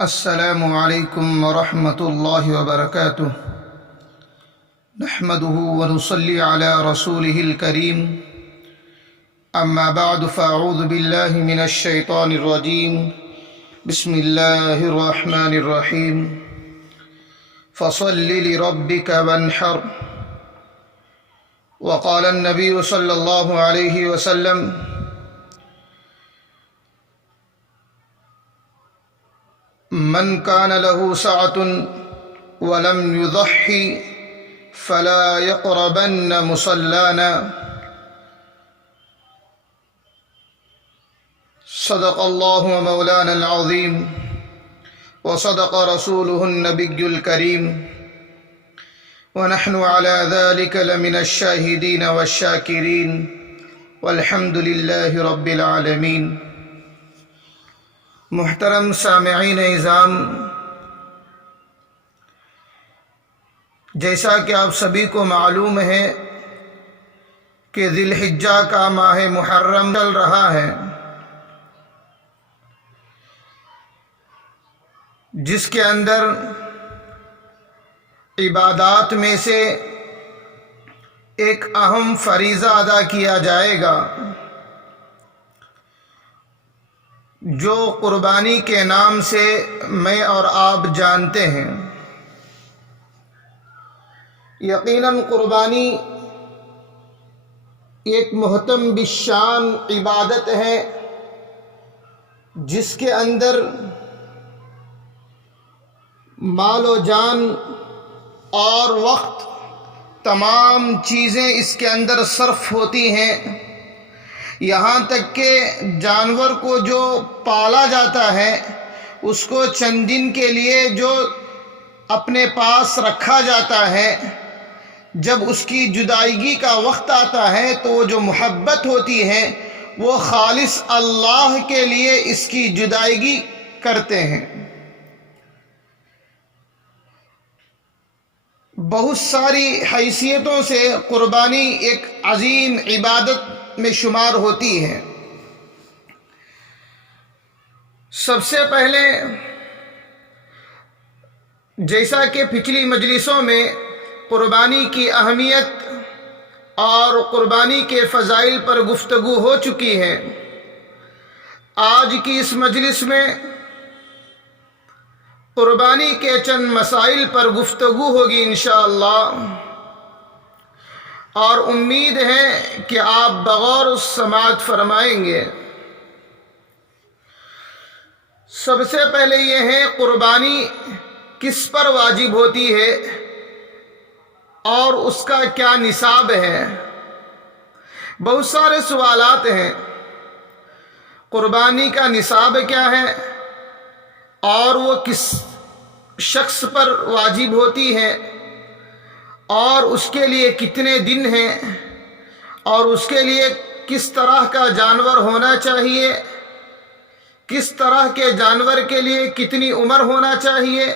السلام علیکم ورحمۃ اللہ وبرکاتہ نحمده ونصلی علی رسوله الکریم اما بعد فاعوذ باللہ من الشیطان الرجیم بسم اللہ الرحمن الرحیم فصل لربک وانحر وقال النبی صلی اللہ علیہ وسلم من كان له سعة ولم يضحي فلا يقربن مصلانا صدق الله مولانا العظيم وصدق رسوله النبي الكريم ونحن على ذلك لمن الشاهدين والشاكرين والحمد لله رب العالمين۔ محترم سامعین اعظام، جیسا کہ آپ سبھی کو معلوم ہے کہ ذی الحجہ کا ماہ محرم چل رہا ہے، جس کے اندر عبادات میں سے ایک اہم فریضہ ادا کیا جائے گا جو قربانی کے نام سے میں اور آپ جانتے ہیں۔ یقیناً قربانی ایک محترم بالشان عبادت ہے جس کے اندر مال و جان اور وقت تمام چیزیں اس کے اندر صرف ہوتی ہیں، یہاں تک کہ جانور کو جو پالا جاتا ہے اس کو چند دن کے لیے جو اپنے پاس رکھا جاتا ہے، جب اس کی جدائیگی کا وقت آتا ہے تو وہ جو محبت ہوتی ہے وہ خالص اللہ کے لیے اس کی جدائیگی کرتے ہیں۔ بہت ساری حیثیتوں سے قربانی ایک عظیم عبادت میں شمار ہوتی ہے۔ سب سے پہلے جیسا کہ پچھلی مجلسوں میں قربانی کی اہمیت اور قربانی کے فضائل پر گفتگو ہو چکی ہے، آج کی اس مجلس میں قربانی کے چند مسائل پر گفتگو ہوگی انشاءاللہ، اور امید ہے کہ آپ بغور سماعت فرمائیں گے۔ سب سے پہلے یہ ہے قربانی کس پر واجب ہوتی ہے اور اس کا کیا نصاب ہے۔ بہت سارے سوالات ہیں، قربانی کا نصاب کیا ہے اور وہ کس شخص پر واجب ہوتی ہے اور اس کے لیے کتنے دن ہیں اور اس کے لیے کس طرح کا جانور ہونا چاہیے، کس طرح کے جانور کے لیے کتنی عمر ہونا چاہیے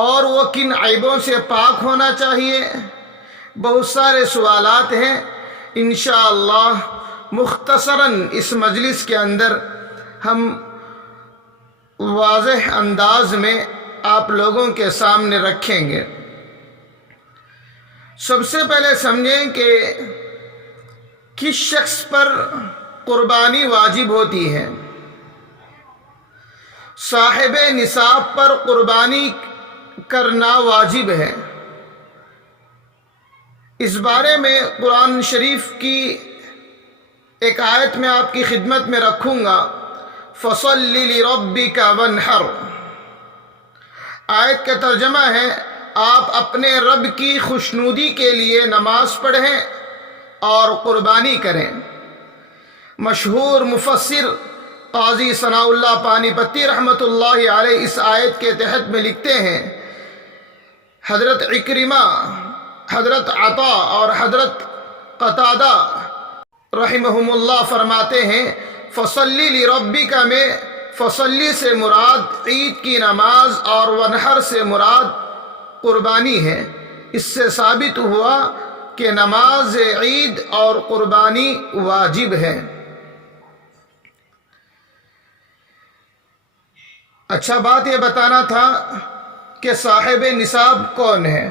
اور وہ کن عیبوں سے پاک ہونا چاہیے۔ بہت سارے سوالات ہیں، انشاءاللہ مختصراً اس مجلس کے اندر ہم واضح انداز میں آپ لوگوں کے سامنے رکھیں گے۔ سب سے پہلے سمجھیں کہ کس شخص پر قربانی واجب ہوتی ہے۔ صاحب نصاب پر قربانی کرنا واجب ہے۔ اس بارے میں قرآن شریف کی ایک آیت میں آپ کی خدمت میں رکھوں گا، فَصَلِّ لِرَبِّكَ وَانْحَرْ۔ آیت کا ترجمہ ہے آپ اپنے رب کی خوشنودی کے لیے نماز پڑھیں اور قربانی کریں۔ مشہور مفسر قاضی ثناء اللہ پانی پتی رحمۃ اللہ علیہ اس آیت کے تحت میں لکھتے ہیں، حضرت عکرمہ، حضرت عطا اور حضرت قتادہ رحمہم اللہ فرماتے ہیں فصلی لربک میں فصلی سے مراد عید کی نماز اور ونحر سے مراد قربانی ہے۔ اس سے ثابت ہوا کہ نماز عید اور قربانی واجب ہے۔ اچھا، بات یہ بتانا تھا کہ صاحب نصاب کون ہے؟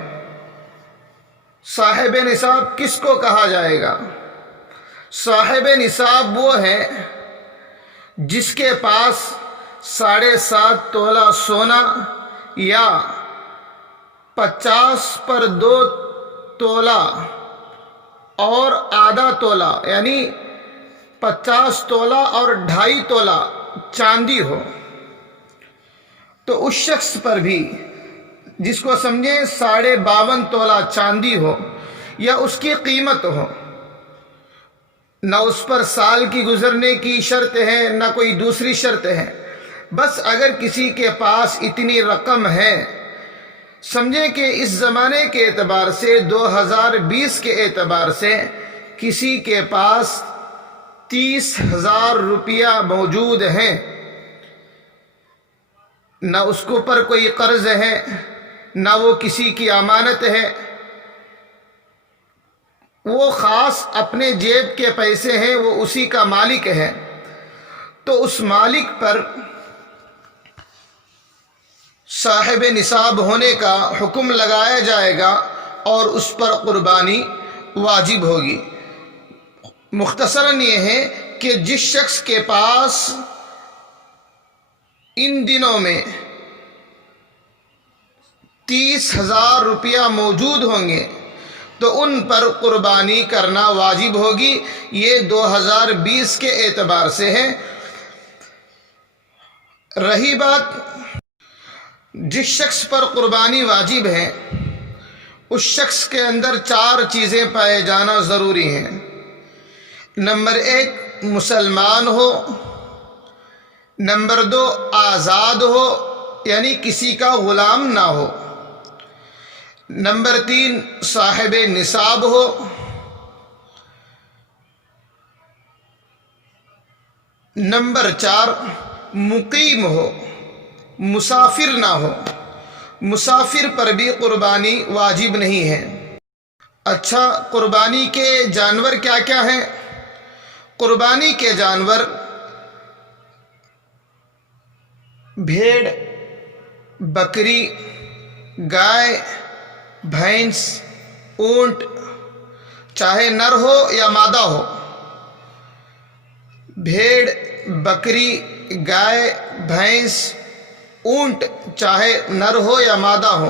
صاحب نصاب کس کو کہا جائے گا؟ صاحب نصاب وہ ہے جس کے پاس 7.5 تولہ سونا یا 50/2 تولہ اور آدھا تولہ، یعنی 50 تولہ اور 2.5 تولہ چاندی ہو، تو اس شخص پر بھی، جس کو سمجھیں 52.5 تولہ چاندی ہو یا اس کی قیمت ہو، نہ اس پر سال کی گزرنے کی شرط ہے نہ کوئی دوسری شرط ہے، بس اگر کسی کے پاس اتنی رقم ہے، سمجھیں کہ اس زمانے کے اعتبار سے 2020 کے اعتبار سے کسی کے پاس 30,000 روپیہ موجود ہیں، نہ اس کو پر کوئی قرض ہے نہ وہ کسی کی امانت ہے، وہ خاص اپنے جیب کے پیسے ہیں، وہ اسی کا مالک ہے، تو اس مالک پر صاحب نصاب ہونے کا حکم لگایا جائے گا اور اس پر قربانی واجب ہوگی۔ مختصراً یہ ہے کہ جس شخص کے پاس ان دنوں میں 30,000 روپیہ موجود ہوں گے تو ان پر قربانی کرنا واجب ہوگی۔ یہ 2020 کے اعتبار سے ہے۔ رہی بات جس شخص پر قربانی واجب ہے، اس شخص کے اندر 4 چیزیں پائے جانا ضروری ہیں۔ نمبر 1، مسلمان ہو۔ نمبر 2، آزاد ہو، یعنی کسی کا غلام نہ ہو۔ نمبر 3، صاحب نصاب ہو۔ نمبر 4، مقیم ہو، مسافر نہ ہو۔ مسافر پر بھی قربانی واجب نہیں ہے۔ اچھا، قربانی کے جانور کیا کیا ہیں؟ قربانی کے جانور بھیڑ، بکری، گائے، بھینس، اونٹ، چاہے نر ہو یا مادہ ہو۔ بھیڑ، بکری، گائے، بھینس، اونٹ، چاہے نر ہو یا مادہ ہو،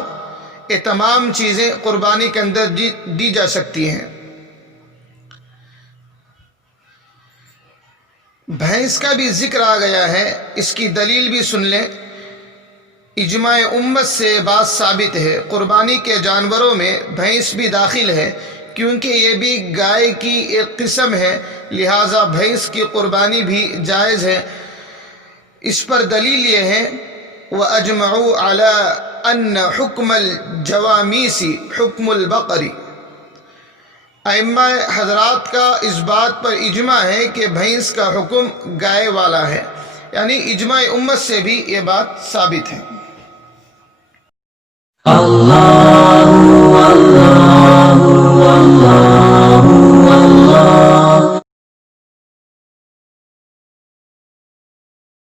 یہ تمام چیزیں قربانی کے اندر دی جا سکتی ہیں۔ بھینس کا بھی ذکر آ گیا ہے، اس کی دلیل بھی سن لیں۔ اجماع امت سے بات ثابت ہے، قربانی کے جانوروں میں بھینس بھی داخل ہے، کیونکہ یہ بھی گائے کی ایک قسم ہے، لہٰذا بھینس کی قربانی بھی جائز ہے۔ اس پر دلیل یہ ہے وَأَجْمَعُوا عَلَىٰ أَنَّ حُكْمَ الْجَوَامِيسِ حُكْمُ الْبَقَرِ۔ ائمہ حضرات کا اس بات پر اجماع ہے کہ بھینس کا حکم گائے والا ہے، یعنی اجماع امت سے بھی یہ بات ثابت ہے۔ اللہ اللہ اللہ اللہ